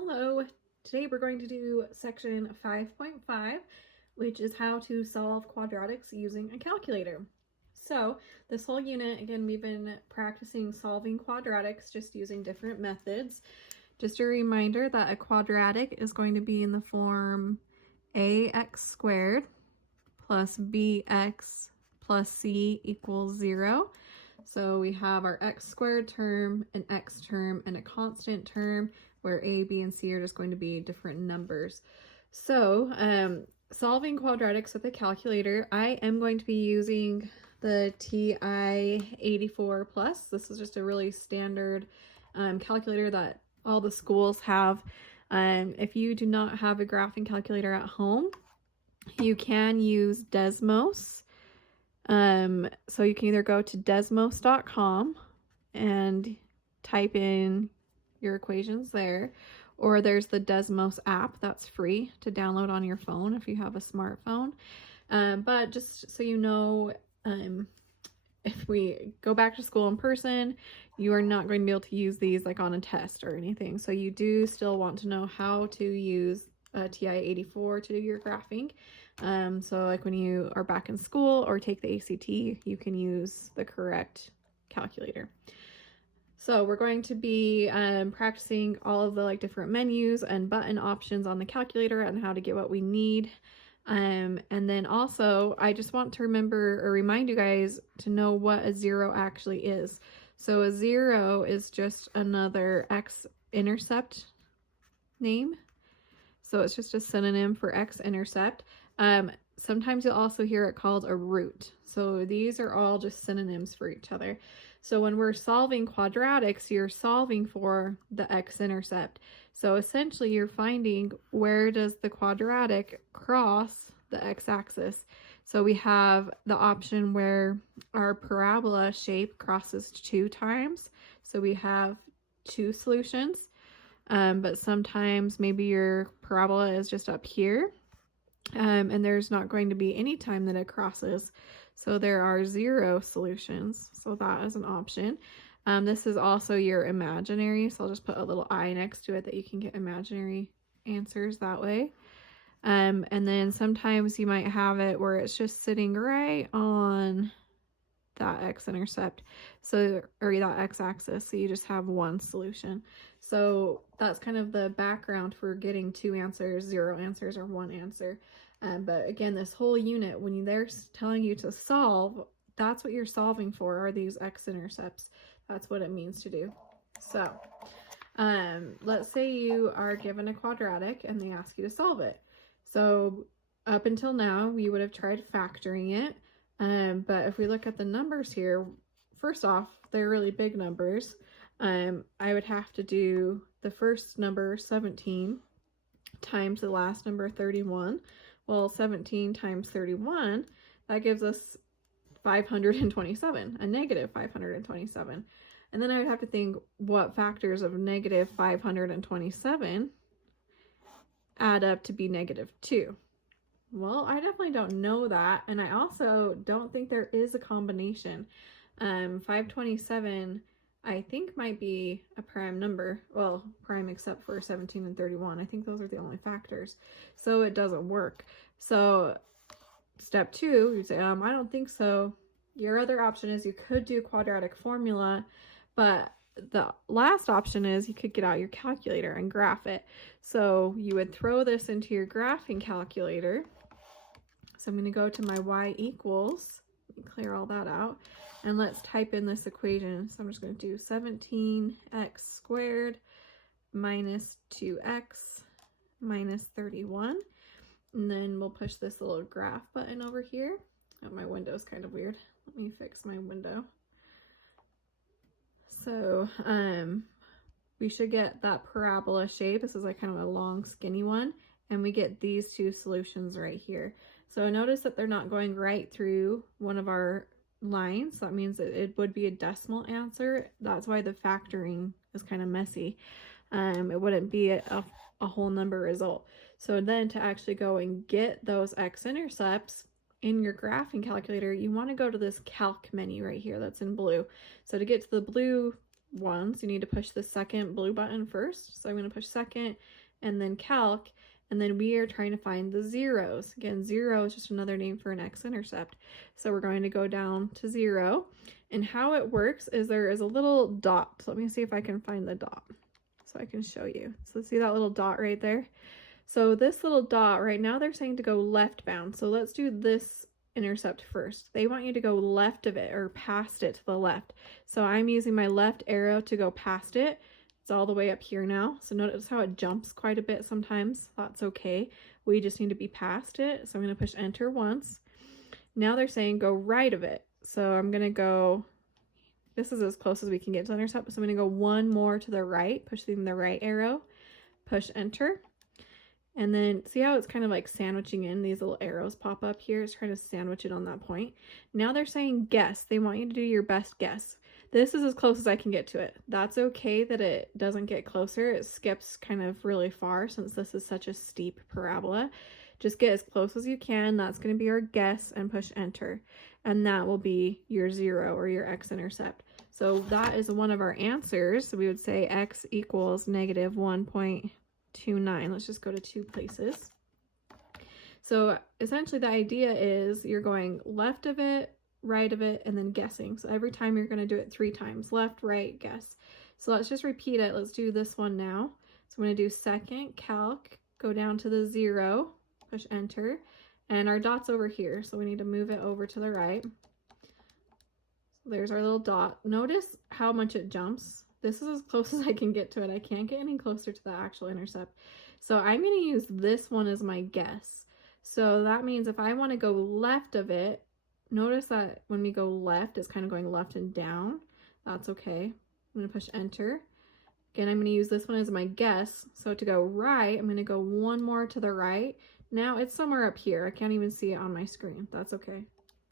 Hello, today we're going to do section 5.5, which is how to solve quadratics using a calculator. So this whole unit, again, we've been practicing solving quadratics just using different methods. Just a reminder that a quadratic is going to be in the form ax squared plus bx plus c equals 0. So we have our x squared term, an x term, and a constant term, where a, b, and c are just going to be different numbers. So solving quadratics with a calculator, I am going to be using the TI-84 Plus. This is just a really standard calculator that all the schools have. If you do not have a graphing calculator at home, you can use Desmos. So you can either go to desmos.com and type in your equations there, or there's the Desmos app that's free to download on your phone if you have a smartphone. But just so you know, if we go back to school in person, you are not going to be able to use these like on a test or anything. So you do still want to know how to use TI-84 to do your graphing. So like when you are back in school or take the ACT, you can use the correct calculator. So we're going to be practicing all of the like different menus and button options on the calculator and how to get what we need. And then also I just want to remember or remind you guys to know what a 0 actually is. So a 0 is just another x-intercept name. So it's just a synonym for x-intercept. Sometimes you'll also hear it called a root. So these are all just synonyms for each other. So when we're solving quadratics, you're solving for the x-intercept. So essentially you're finding where does the quadratic cross the x-axis. So we have the option where our parabola shape crosses 2 times. So we have 2 solutions. But sometimes maybe your parabola is just up here, and there's not going to be any time that it crosses. So there are 0 solutions. So that is an option. This is also your imaginary. So I'll just put a little I next to it that you can get imaginary answers that way. And then sometimes you might have it where it's just sitting right on that x-intercept, so, or that x-axis, so you just have 1 solution. So that's kind of the background for getting 2 answers, 0 answers, or 1 answer. But again, this whole unit, when they're telling you to solve, that's what you're solving for, are these x-intercepts. That's what it means to do. So let's say you are given a quadratic and they ask you to solve it. So up until now, we would have tried factoring it. But if we look at the numbers here, first off, they're really big numbers. I would have to do the first number 17 times the last number 31. Well, 17 times 31, that gives us 527, a negative 527. And then I would have to think what factors of negative 527 add up to be negative 2. Well, I definitely don't know that, and I also don't think there is a combination. 527, I think, might be a prime number. Well, prime except for 17 and 31. I think those are the only factors. So it doesn't work. So step 2, you say, I don't think so. Your other option is you could do quadratic formula, but the last option is you could get out your calculator and graph it. So you would throw this into your graphing calculator. So I'm going to go to my y equals, clear all that out, and let's type in this equation. So I'm just going to do 17x squared minus 2x minus 31. And then we'll push this little graph button over here. Oh, my window's kind of weird. Let me fix my window. So we should get that parabola shape. This is like kind of a long skinny one, and we get these 2 solutions right here. So notice that they're not going right through one of our lines. That means that it would be a decimal answer. That's why the factoring is kind of messy. It wouldn't be a whole number result. So then to actually go and get those x-intercepts in your graphing calculator, you want to go to this calc menu right here that's in blue. So to get to the blue ones, you need to push the second blue button first. So I'm going to push second and then calc, and then we are trying to find the zeros. Again, 0 is just another name for an x-intercept. So we're going to go down to 0, and how it works is there is a little dot. So let me see if I can find the dot so I can show you. So see that little dot right there? So this little dot right now, they're saying to go left bound. So let's do this intercept first. They want you to go left of it, or past it to the left. So I'm using my left arrow to go past it. It's all the way up here now. So notice how it jumps quite a bit sometimes. That's okay. We just need to be past it. So I'm going to push enter once. Now they're saying go right of it. So I'm going to go, this is as close as we can get to the intercept. So I'm going to go one more to the right, pushing the right arrow, push enter. And then see how it's kind of like sandwiching in, these little arrows pop up here. It's trying to sandwich it on that point. Now they're saying guess. They want you to do your best guess. This is as close as I can get to it. That's okay that it doesn't get closer. It skips kind of really far since this is such a steep parabola. Just get as close as you can. That's going to be our guess, and push enter. And that will be your 0 or your x-intercept. So that is one of our answers. So we would say x equals negative 1.29. Let's just go to 2 places. So essentially the idea is you're going left of it, right of it, and then guessing. So every time you're going to do it 3 times. Left, right, guess. So let's just repeat it. Let's do this one now. So I'm going to do second, calc, go down to the 0, push enter, and our dot's over here. So we need to move it over to the right. So there's our little dot. Notice how much it jumps. This is as close as I can get to it. I can't get any closer to the actual intercept. So I'm going to use this one as my guess. So that means if I want to go left of it, notice that when we go left, it's kind of going left and down. That's okay. I'm going to push enter. Again, I'm going to use this one as my guess. So to go right, I'm going to go one more to the right. Now it's somewhere up here. I can't even see it on my screen. That's okay.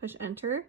Push enter.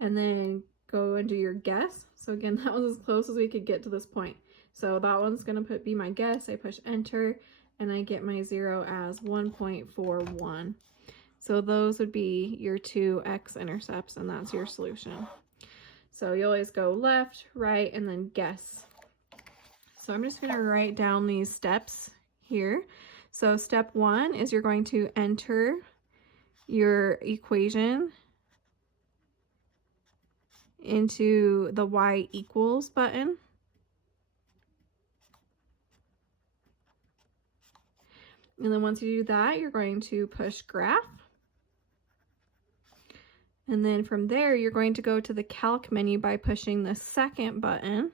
And then go and do your guess. So again, that was as close as we could get to this point. So that one's going to be my guess. I push enter, and I get my 0 as 1.41. So those would be your 2 x-intercepts, and that's your solution. So you always go left, right, and then guess. So I'm just going to write down these steps here. So step 1 is you're going to enter your equation into the y equals button. And then once you do that, you're going to push graph. And then from there, you're going to go to the calc menu by pushing the second button.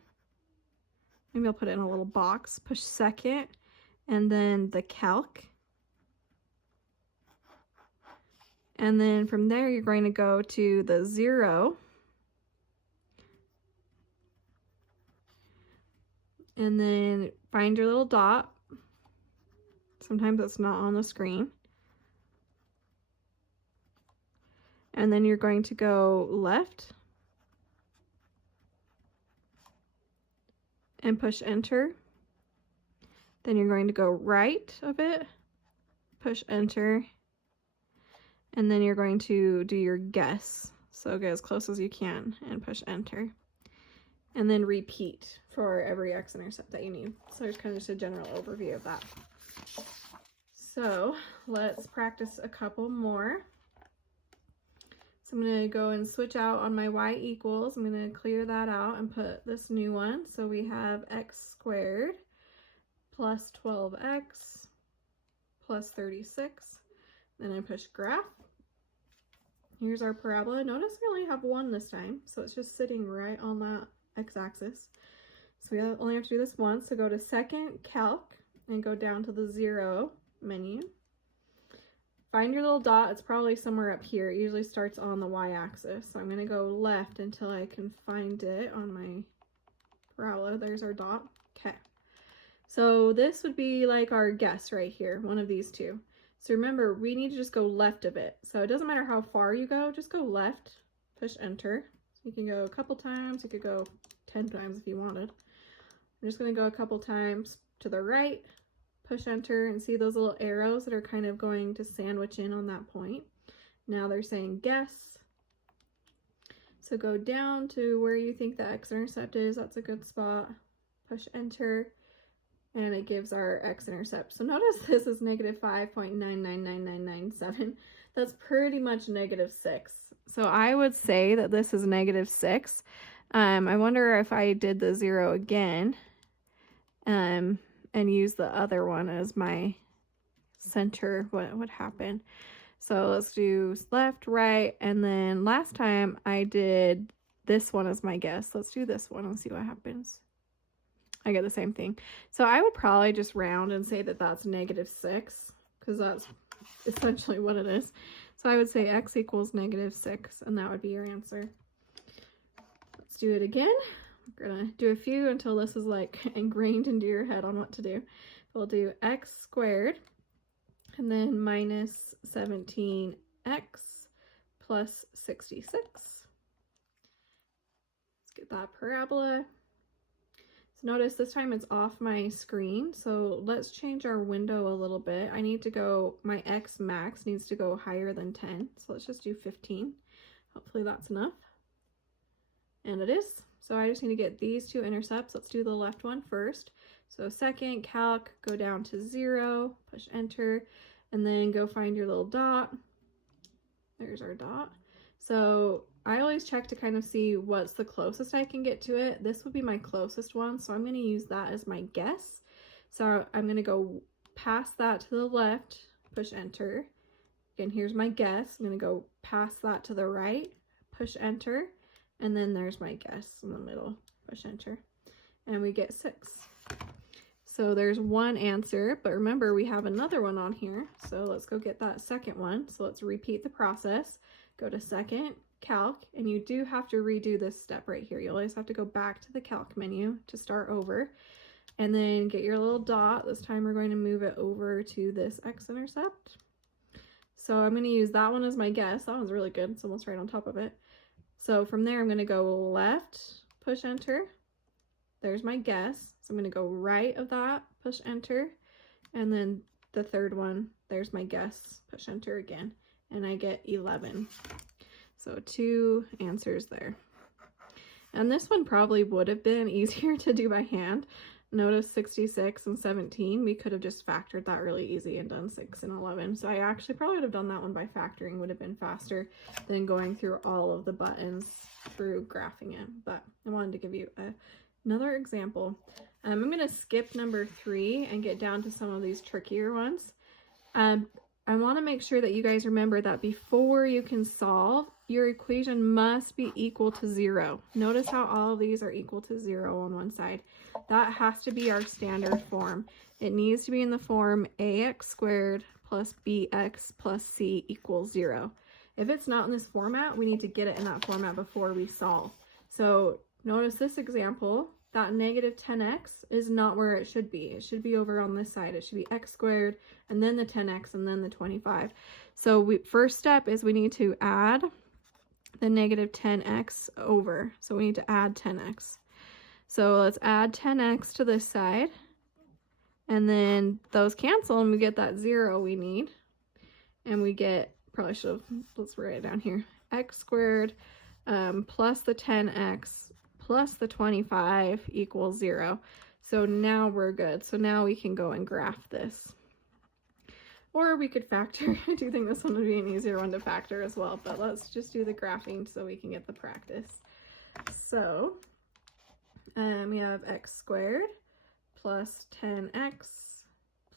Maybe I'll put it in a little box. Push second, and then the calc. And then from there, you're going to go to the 0. And then find your little dot. Sometimes it's not on the screen. And then you're going to go left and push enter. Then you're going to go right of it, push enter, and then you're going to do your guess. So get as close as you can and push enter. And then repeat for every x-intercept that you need. So there's kind of just a general overview of that. So let's practice a couple more. So I'm going to go and switch out on my y equals. I'm going to clear that out and put this new one. So we have x squared plus 12x plus 36. Then I push graph. Here's our parabola. Notice we only have one this time, so it's just sitting right on that x-axis. So we only have to do this once. So go to second, calc, and go down to the 0 menu. Find your little dot. It's probably somewhere up here. It usually starts on the y-axis. So I'm going to go left until I can find it on my parabola. There's our dot. Okay. So this would be like our guess right here, one of these two. So remember, we need to just go left of it. So it doesn't matter how far you go, just go left, push enter. So you can go a couple times, you could go 10 times if you wanted. I'm just going to go a couple times to the right, push enter, and see those little arrows that are kind of going to sandwich in on that point. Now they're saying guess. So go down to where you think the x-intercept is. That's a good spot. Push enter, and it gives our x-intercept. So notice this is negative 5.999997. That's pretty much negative 6. So I would say that this is negative 6. I wonder if I did the 0 again and use the other one as my center, what would happen? So let's do left, right, and then last time I did this one as my guess. Let's do this one and see what happens. I get the same thing. So I would probably just round and say that that's negative 6, because that's essentially what it is. So I would say x equals negative 6, and that would be your answer. Let's do it again. We're gonna do a few until this is like ingrained into your head on what to do. We'll do x squared, and then minus 17x plus 66. Let's get that parabola. So notice this time it's off my screen, so let's change our window a little bit. I need to go, my x max needs to go higher than 10, so let's just do 15. Hopefully that's enough. And it is. So I just need to get these two intercepts. Let's do the left one first. So second, calc, go down to 0, push enter, and then go find your little dot. There's our dot. So I always check to kind of see what's the closest I can get to it. This would be my closest one, so I'm going to use that as my guess. So I'm going to go past that to the left, push enter. Again, here's my guess. I'm going to go past that to the right, push enter, and then there's my guess in the middle, push enter, and we get 6. So there's one answer, but remember we have another one on here, so let's go get that second one. So let's repeat the process. Go to second, calc, and you do have to redo this step right here. You always have to go back to the calc menu to start over, and then get your little dot. This time we're going to move it over to this x-intercept. So I'm going to use that one as my guess. That one's really good. It's almost right on top of it. So from there I'm going to go left, push enter. There's my guess. So I'm going to go right of that, push enter, and then the third one, there's my guess, push enter again, and I get 11. So 2 answers there. And this one probably would have been easier to do by hand. Notice 66 and 17, we could have just factored that really easy and done 6 and 11. So I actually probably would have done that one by factoring, would have been faster than going through all of the buttons through graphing it. But I wanted to give you another example. I'm going to skip number 3 and get down to some of these trickier ones. I want to make sure that you guys remember that before you can solve, your equation must be equal to 0. Notice how all of these are equal to 0 on one side. That has to be our standard form. It needs to be in the form ax squared plus bx plus c equals 0. If it's not in this format, we need to get it in that format before we solve. So notice this example, that negative 10x is not where it should be. It should be over on this side. It should be x squared, and then the 10x, and then the 25. So first step is we need to add the negative 10x over. So we need to add 10x. So let's add 10x to this side, and then those cancel, and we get that 0 we need. And we get, probably should have, let's write it down here, x squared plus the 10x plus the 25 equals 0. So now we're good. So now we can go and graph this. Or we could factor. I do think this one would be an easier one to factor as well, but let's just do the graphing so we can get the practice. So we have x squared plus 10x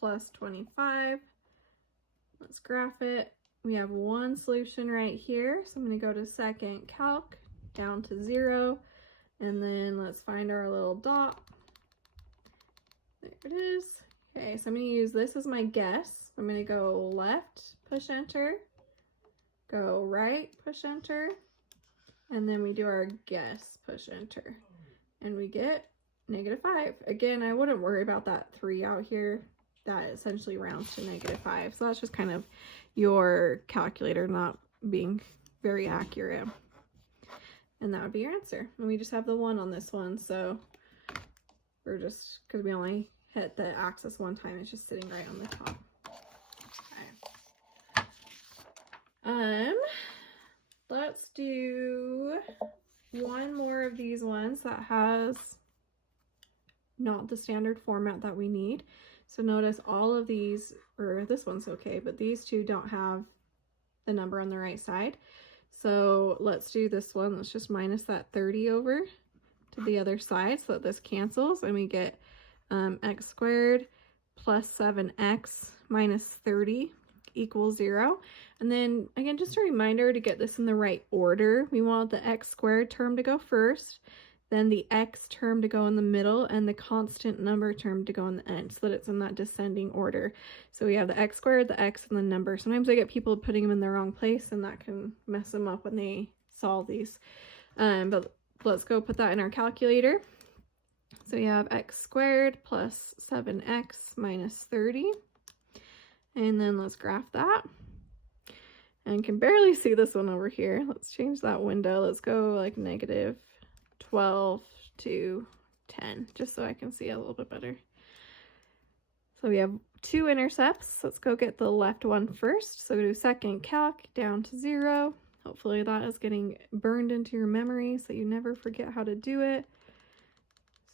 plus 25. Let's graph it. We have one solution right here. So I'm going to go to second calc, down to 0. And then let's find our little dot. There it is. Okay, so I'm going to use this as my guess. I'm going to go left, push enter, go right, push enter, and then we do our guess, push enter, and we get -5. Again, I wouldn't worry about that 3 out here. That essentially rounds to -5. So that's just kind of your calculator not being very accurate. And that would be your answer. And we just have the 1 on this one, so we're just, because we only hit the axis one time, it's just sitting right on the top. Okay. Let's do one more of these ones that has not the standard format that we need. So notice all of these, or this one's okay, but these two don't have the number on the right side. So let's do this one. Let's just minus that 30 over to the other side so that this cancels, and we get x squared plus 7x minus 30 equals 0. And then again, just a reminder to get this in the right order. We want the x squared term to go first, then the x term to go in the middle, and the constant number term to go in the end, so that it's in that descending order. So we have the x squared, the x, and the number. Sometimes I get people putting them in the wrong place, and that can mess them up when they solve these. But let's go put that in our calculator. So we have x squared plus 7x minus 30. And then let's graph that. And can barely see this one over here. Let's change that window. Let's go like negative 12 to 10, just so I can see a little bit better. So we have two intercepts. Let's go get the left one first. So we do second calc down to 0. Hopefully that is getting burned into your memory so you never forget how to do it.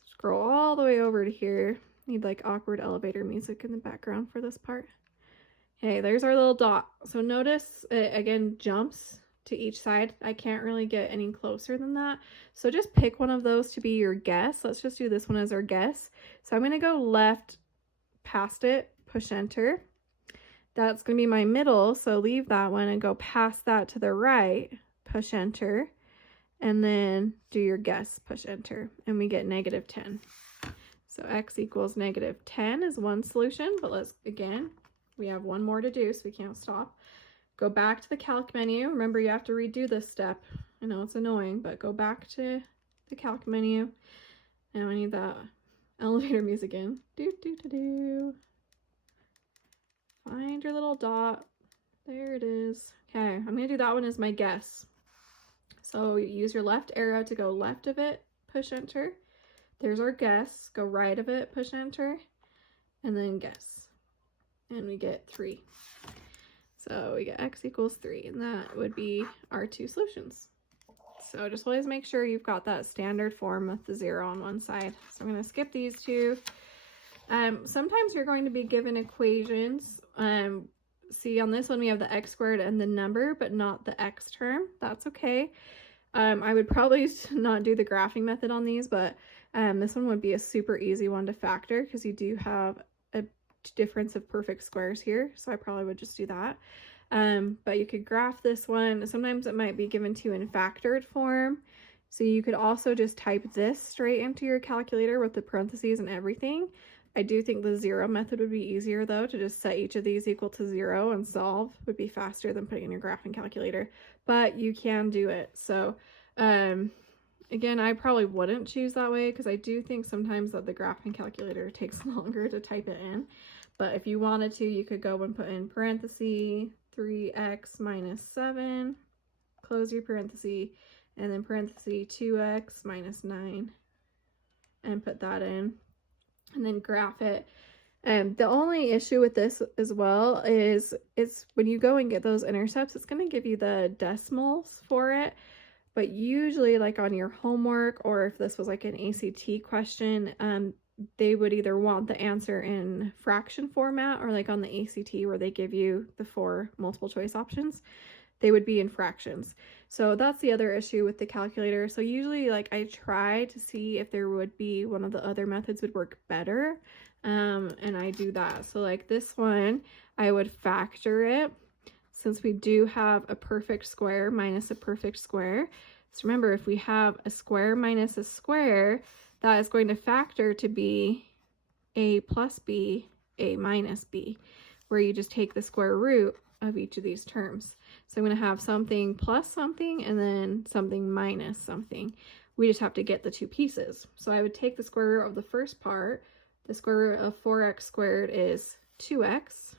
Scroll all the way over to here. Need like awkward elevator music in the background for this part. Okay, there's our little dot. So notice it again jumps to each side. I can't really get any closer than that. So just pick one of those to be your guess. Let's just do this one as our guess. So I'm going to go left past it, push enter. That's going to be my middle, so leave that one and go past that to the right, push enter, and then do your guess, push enter, and we get negative 10. So x equals negative 10 is one solution, but let's, again, we have one more to do, so we can't stop. Go back to the calc menu. Remember, you have to redo this step. I know it's annoying, but go back to the calc menu. And we need that elevator music in. Do, do, do, do. Find your little dot. There it is. Okay, I'm going to do that one as my guess. So you use your left arrow to go left of it, push enter. There's our guess. Go right of it, push enter, and then guess. And we get 3. So we get x equals 3, and that would be our two solutions. So just always make sure you've got that standard form with the 0 on one side. So I'm going to skip these two. Sometimes you're going to be given equations. See, on this one we have the x squared and the number, but not the x term. That's okay. I would probably not do the graphing method on these, but this one would be a super easy one to factor because you do have a difference of perfect squares here, so I probably would just do that. But you could graph this one. Sometimes it might be given to you in factored form, so you could also just type this straight into your calculator with the parentheses and everything. I do think the 0 method would be easier though, to just set each of these equal to 0 and solve would be faster than putting in your graphing calculator, but you can do it. So again, I probably wouldn't choose that way because I do think sometimes that the graphing calculator takes longer to type it in. But if you wanted to, you could go and put in parenthesis 3x minus 7, close your parenthesis, and then parenthesis 2x minus 9, and put that in, and then graph it. The only issue with this as well is it's when you go and get those intercepts, it's going to give you the decimals for it. But usually, like on your homework, or if this was like an ACT question, they would either want the answer in fraction format, or like on the ACT where they give you the 4 multiple choice options, they would be in fractions. So that's the other issue with the calculator. So usually, like, I try to see if there would be one of the other methods would work better, and I do that. So like this one, I would factor it, since we do have a perfect square minus a perfect square. So remember, if we have a square minus a square, that is going to factor to be a plus b, a minus b, where you just take the square root of each of these terms. So I'm going to have something plus something and then something minus something. We just have to get the two pieces. So I would take the square root of the first part. The square root of 4x squared is 2x.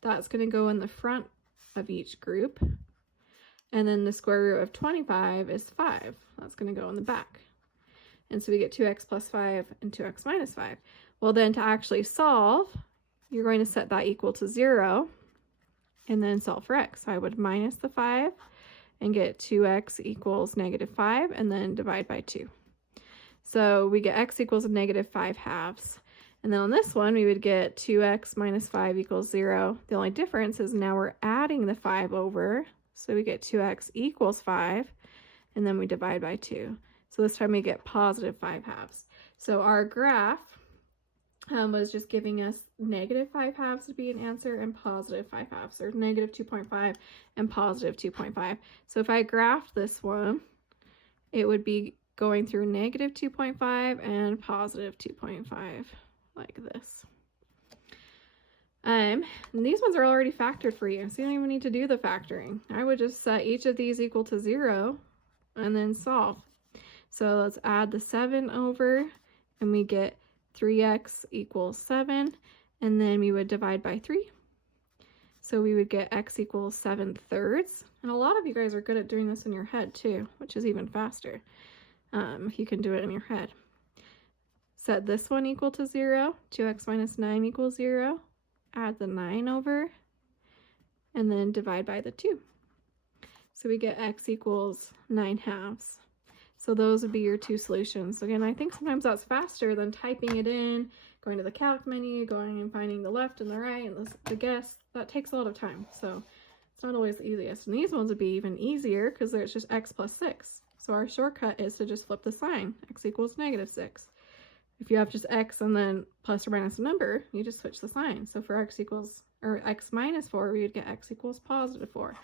That's going to go in the front of each group. And then the square root of 25 is 5. That's going to go in the back. And so we get 2x plus 5 and 2x minus 5. Well, then to actually solve, you're going to set that equal to 0 and then solve for x. So I would minus the 5 and get 2x equals -5 and then divide by 2. So we get x equals -5/2. And then on this one, we would get 2x minus 5 equals 0. The only difference is now we're adding the 5 over. So we get 2x equals 5, and then we divide by 2. So this time we get +5/2. So our graph was just giving us -5/2 to be an answer and +5/2, or -2.5 and +2.5. So if I graphed this one, it would be going through -2.5 and +2.5 like this. And these ones are already factored for you, so you don't even need to do the factoring. I would just set each of these equal to 0 and then solve. So let's add the 7 over, and we get 3x equals 7, and then we would divide by 3. So we would get x equals 7/3. And a lot of you guys are good at doing this in your head too, which is even faster if you can do it in your head. Set this one equal to 0, 2x minus 9 equals 0. Add the 9 over, and then divide by the 2. So we get x equals 9/2. So those would be your two solutions. Again, I think sometimes that's faster than typing it in, going to the calc menu, going and finding the left and the right, and the guess. That takes a lot of time, so it's not always the easiest. And these ones would be even easier because it's just x plus 6. So our shortcut is to just flip the sign. X equals -6. If you have just x and then plus or minus a number, you just switch the sign. So for x minus 4, we would get x equals +4.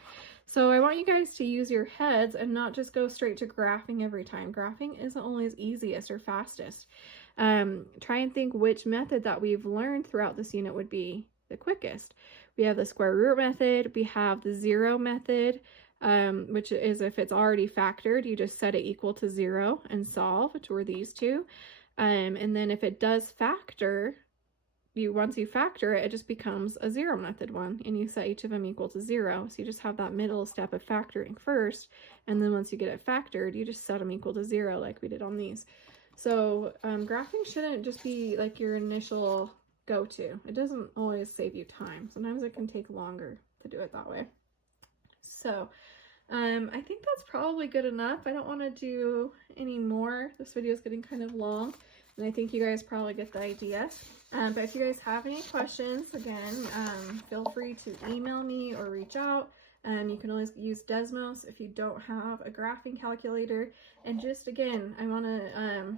So I want you guys to use your heads and not just go straight to graphing every time. Graphing isn't always easiest or fastest. Try and think which method that we've learned throughout this unit would be the quickest. We have the square root method, we have the 0 method, which is if it's already factored, you just set it equal to 0 and solve, which were these two. And then if it does factor, once you factor it, it just becomes a 0 method one, and you set each of them equal to 0. So you just have that middle step of factoring first, and then once you get it factored, you just set them equal to 0 like we did on these. So graphing shouldn't just be like your initial go-to. It doesn't always save you time. Sometimes it can take longer to do it that way. So I think that's probably good enough. I don't want to do any more. This video is getting kind of long, and I think you guys probably get the idea. But if you guys have any questions, again, feel free to email me or reach out. You can always use Desmos if you don't have a graphing calculator. And just again, I want to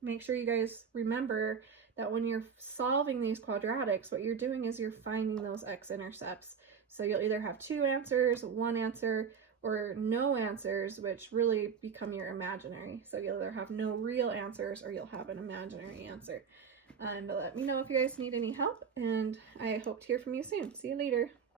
make sure you guys remember that when you're solving these quadratics, what you're doing is you're finding those x-intercepts. So you'll either have 2 answers, 1 answer, or no answers, which really become your imaginary. So you'll either have no real answers or you'll have an imaginary answer. But let me know if you guys need any help, and I hope to hear from you soon. See you later.